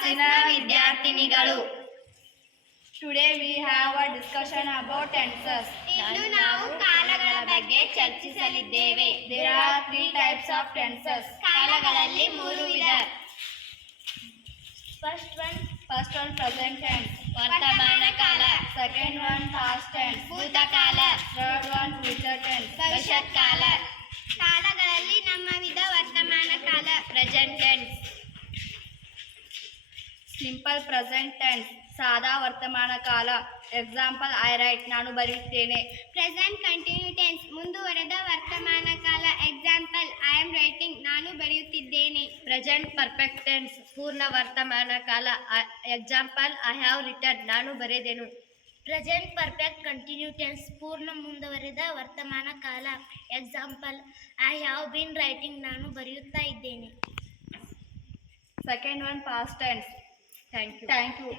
ಕ್ಲಾಸಿನ ವಿದ್ಯಾರ್ಥಿನಿಗಳು. Today we have a discussion about tenses. ಇಂದು ನಾವು ಕಾಲಗಳ ಬಗ್ಗೆ ಚರ್ಚಿಸಲಿದ್ದೇವೆ. There are 3 types of tenses. ಕಾಲಗಳಲ್ಲಿ 3 ವಿಧ. First one present tense. ವರ್ತಮಾನ ಕಾಲ. Second one past tense. ಭೂತಕಾಲ. Third one future tense. ಭವಿಷ್ಯತ್ ಕಾಲ. ಕಾಲಗಳಲ್ಲಿ ನಮ್ಮ ವಿಧ ವರ್ತಮಾನ ಕಾಲ present tense. Simple present tense. ಸಾದಾ ವರ್ತಮಾನ ಕಾಲ. ಎಕ್ಸಾಂಪಲ್ ಐ ರೈಟ್, ನಾನು ಬರೆಯುತ್ತೇನೆ. ಪ್ರೆಸೆಂಟ್ ಕಂಟಿನ್ಯೂ ಟೆನ್ಸ್, ಮುಂದುವರೆದ ವರ್ತಮಾನ ಕಾಲ. ಎಕ್ಸಾಂಪಲ್ ಐ ಆಮ್ ರೈಟಿಂಗ್, ನಾನು ಬರೆಯುತ್ತಿದ್ದೇನೆ. ಪ್ರೆಸೆಂಟ್ ಪರ್ಫೆಕ್ಟ್ ಟೆನ್ಸ್, ಪೂರ್ಣ ವರ್ತಮಾನ ಕಾಲ. ಎಕ್ಸಾಂಪಲ್ ಐ ಹ್ಯಾವ್ ರಿಟನ್, ನಾನು ಬರೆದೆನು. ಪ್ರೆಸೆಂಟ್ ಪರ್ಫೆಕ್ಟ್ ಕಂಟಿನ್ಯೂ ಟೆನ್ಸ್, ಪೂರ್ಣ ಮುಂದುವರೆದ ವರ್ತಮಾನ ಕಾಲ. Example I have been writing, ನಾನು ಬರೆಯುತ್ತಾ ಇದ್ದೇನೆ. Second one past tense. Thank you. Thank you.